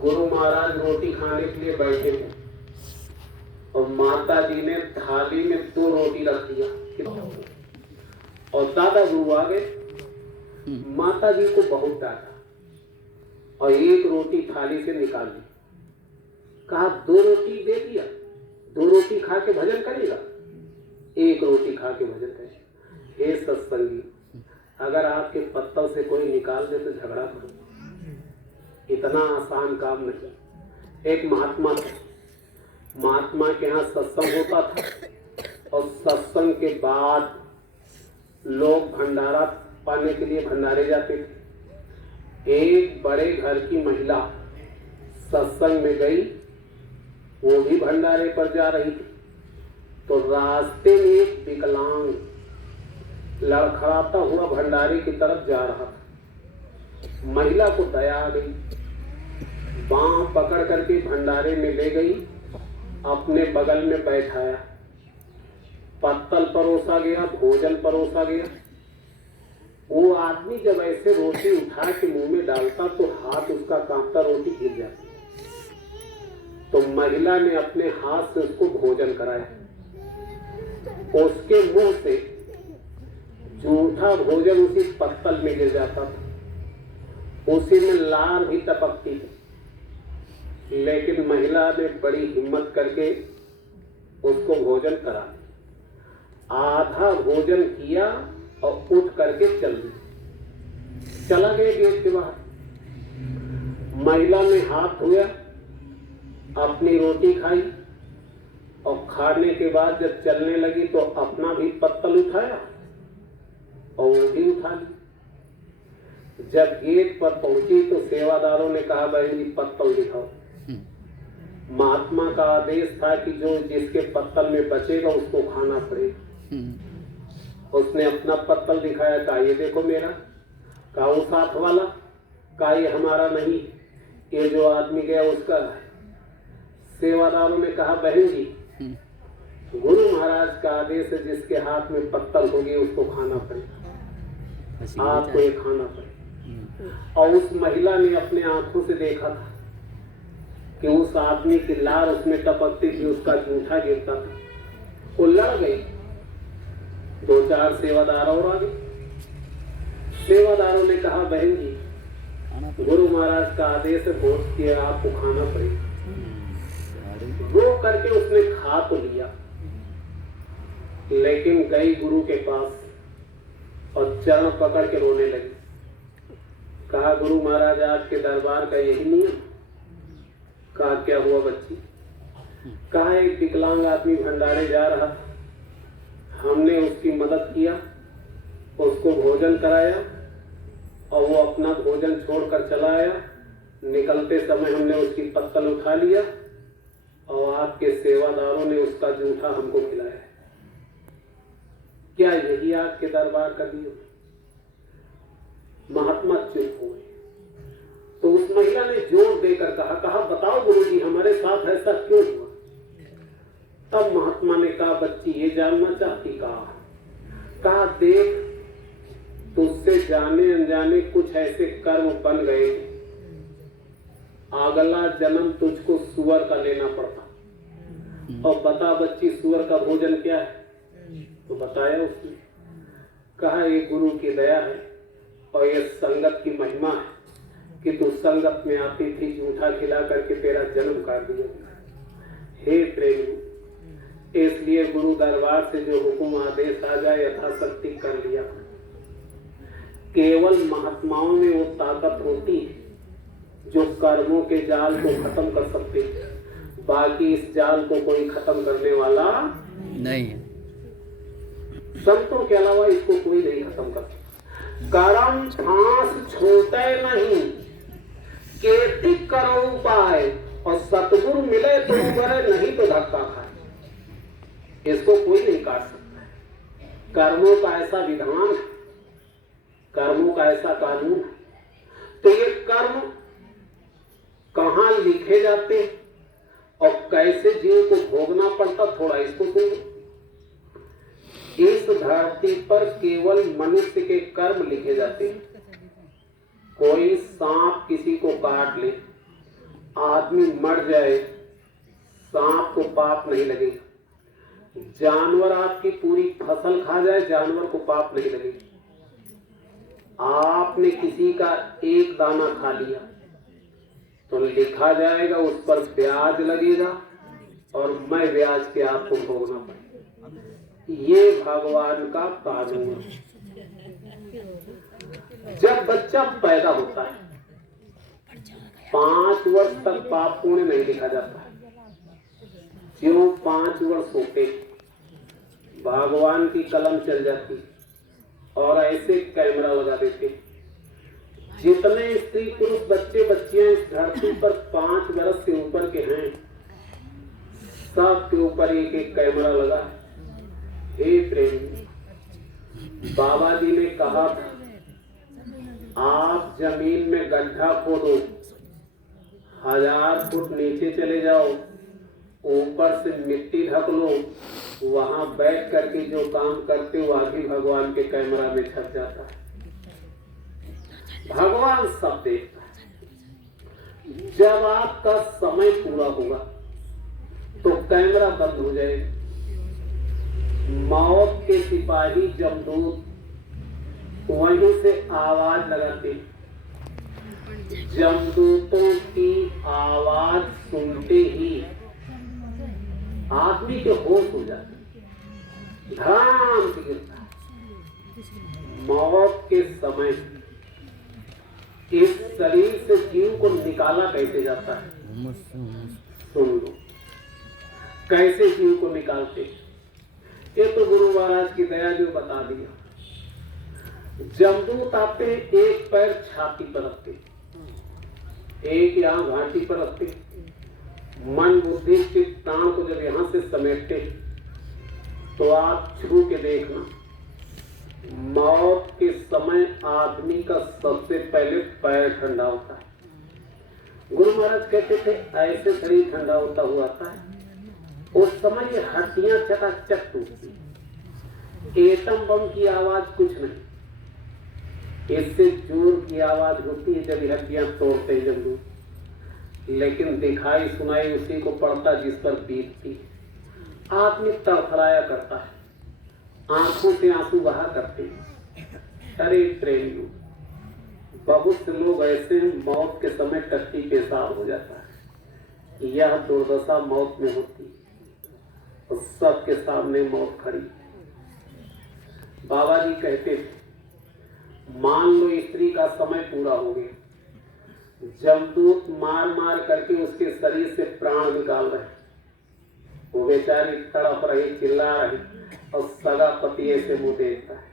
गुरु महाराज रोटी खाने के लिए बैठे थे और माता जी ने थाली में 2 रोटी रख दिया और दादा गुरु आ गए। माता जी को बहुत डांटा और 1 रोटी थाली से निकाल ली। कहा 2 रोटी दे दिया, 2 रोटी खा के भजन करेगा, 1 रोटी खा के भजन करेगा। हे सत्संगी, अगर आपके पत्तल से कोई निकाल दे तो झगड़ा करो, इतना आसान काम नहीं। एक महात्मा थे, महात्मा के यहाँ सत्संग होता था और सत्संग के बाद लोग भंडारा पाने के लिए भंडारे जाते थे। एक बड़े घर की महिला सत्संग में गई, वो भी भंडारे पर जा रही थी, तो रास्ते में एक विकलांग लड़खड़ाता हुआ भंडारे की तरफ जा रहा था। महिला को दया आ गई, बांह पकड़ करके भंडारे में ले गई, अपने बगल में बैठाया, पत्तल परोसा गया, भोजन परोसा गया। वो आदमी जब ऐसे रोटी उठा के मुंह में डालता तो हाथ उसका कांपता, रोटी गिर जाती। तो महिला ने अपने हाथ से उसको भोजन कराया। उसके मुंह से जूठा भोजन उसी पत्तल में गिर जाता था, उसी में लार भी टपकती थी, लेकिन महिला ने बड़ी हिम्मत करके उसको भोजन करा। आधा भोजन किया और उठ करके चल दी, चला गया गेट के बाहर। महिला ने हाथ धोया, अपनी रोटी खाई और खाने के बाद जब चलने लगी तो अपना भी पत्तल उठाया और वो भी उठा ली। जब गेट पर पहुंची तो सेवादारों ने कहा, बहन जी पत्तल दिखाओ। महात्मा का आदेश था कि जो जिसके पत्तल में बचेगा उसको खाना पड़ेगा। उसने अपना पत्तल दिखाया, कहा ये देखो मेरा। कहा वो साथ वाला? कहा ये हमारा नहीं, ये जो आदमी गया उसका है। सेवादारों ने कहा, बहन जी गुरु महाराज का आदेश है, जिसके हाथ में पत्तल होगी उसको खाना पड़ेगा, आपको ये खाना पड़ेगा। और उस महिला ने अपने आंखों से देखा था कि उस आदमी की लार उसमें टपकती थी, उसका जूठा गिरता था। वो लड़ गई, 2-4 सेवादार और आ गए। सेवादारों ने कहा, बहन जी गुरु महाराज का आदेश है, भोज किया, आपको खाना पड़ेगा। रो करके उसने खा तो लिया, लेकिन गई गुरु के पास और चरण पकड़ के रोने लगी। कहा, गुरु महाराज आपके दरबार का यही नियम? कहा, क्या हुआ बच्ची? कहा, एक विकलांग आदमी भंडारे जा रहा था, हमने उसकी मदद किया, उसको भोजन कराया और वो अपना भोजन छोड़कर चला आया। निकलते समय हमने उसकी पत्तल उठा लिया और आपके सेवादारों ने उसका जूठा हमको खिलाया। क्या यही आपके दरबार का नियम? महात्मा चुप हुए। तो उस महिला ने जोर देकर कहा, बताओ गुरुजी हमारे साथ ऐसा क्यों हुआ? तब महात्मा ने कहा, बच्ची ये जानना चाहती? कहा देख, तुझसे जाने अनजाने कुछ ऐसे कर्म बन गए, अगला जन्म तुझको सुअर का लेना पड़ता। और बता बच्ची, सुअर का भोजन क्या है? तो बताया उसने। कहा, ये गुरु की दया है और ये संगत की महिमा है कि तू संगत में आती थी, जूठा खिला करके तेरा जन्म काट दिया। हे प्रेमी, इसलिए गुरु दरबार से जो हुक्म आदेश आ जाए यथाशक्ति कर लिया। केवल महात्माओं में वो ताकत होती है जो कर्मों के जाल को खत्म कर सकते हैं, बाकी इस जाल को कोई खत्म करने वाला नहीं है। संतों के अलावा इसको कोई नहीं खत्म कर सकता। कर्म फांस छोटे नहीं, कीर्ति करो उपाय, और सतगुरु मिले तो उबरे, नहीं तो धक्का खाए। इसको कोई नहीं काट सकता है। कर्मों का ऐसा विधान है, कर्मों का ऐसा कानून है। तो ये कर्म कहाँ लिखे जाते हैं और कैसे जीव को भोगना पड़ता, थोड़ा इसको सुनो। इस धरती पर केवल मनुष्य के कर्म लिखे जाते हैं। कोई सांप किसी को काट ले, आदमी मर जाए सांप को पाप नहीं लगेगा, जानवर आपकी पूरी फसल खा जाए जानवर को पाप नहीं लगेगा। आपने किसी का एक दाना खा लिया तो लिखा जाएगा, उस पर ब्याज लगेगा और मैं ब्याज के आपको भोगना पड़ेगा। ये भगवान का कानून है। जब बच्चा पैदा होता है 5 वर्ष तक पाप पुण्य नहीं लिखा जाता है। क्यों? 5 वर्ष होते भगवान की कलम चल जाती और ऐसे कैमरा लगा देते, जितने स्त्री पुरुष बच्चे बच्चियां इस धरती पर 5 वर्ष से ऊपर के हैं सब के ऊपर एक एक कैमरा लगा है। हे प्रेम, बाबा जी ने कहा था आप जमीन में गड्ढा खोदो, 1000 फुट नीचे चले जाओ, ऊपर से मिट्टी ढक लो, वहां बैठ करके जो काम करते हो आगे भगवान के कैमरा में छप जाता है। भगवान सब देखता है। जब आपका समय पूरा होगा तो कैमरा बंद हो जाएगा। मौत के सिपाही जमदूत वहीं से आवाज लगाते, जमदूतों की आवाज सुनते ही आदमी के होश हो जाते, धड़ाम से गिरता। मौत के समय इस शरीर से जीव को निकाला कैसे जाता है? सुन लो कैसे जीव को निकालते। ये तो गुरु महाराज की दया जो बता दिया। जमदूत आते, एक पैर छाती पर रखते, एक यहाँ घाटी पर रखते, मन बुद्धि चित्त प्राण को जब यहां से समेटते तो आप छू के देखना, मौत के समय आदमी का सबसे पहले पैर ठंडा होता है। गुरु महाराज कहते थे ऐसे शरीर ठंडा होता हुआ आता है। उस समय ये हड्डियां चकाचक टूटती, एटम बम की आवाज कुछ नहीं, इससे जोर की आवाज होती है जब हड्डियां तोड़ते हैं जमदूत। लेकिन दिखाई सुनाई उसी को पड़ता जिस पर बीतती। आदमी तड़फड़ाया करता है, आंखों से आंसू बहा करते हैं। अरे प्रेमियों, बहुत से लोग ऐसे मौत के समय टट्टी पेशाब हो जाता है। यह दुर्दशा मौत में होती है। सबके सामने मौत खड़ी। बाबा जी कहते थे मान लो स्त्री का समय पूरा हो गया, जमदूत मार मार करके उसके शरीर से प्राण निकाल रहे, वो बेचारी तड़प रही, चिल्ला रही और सगा पति ऐसे मुंह देखता है।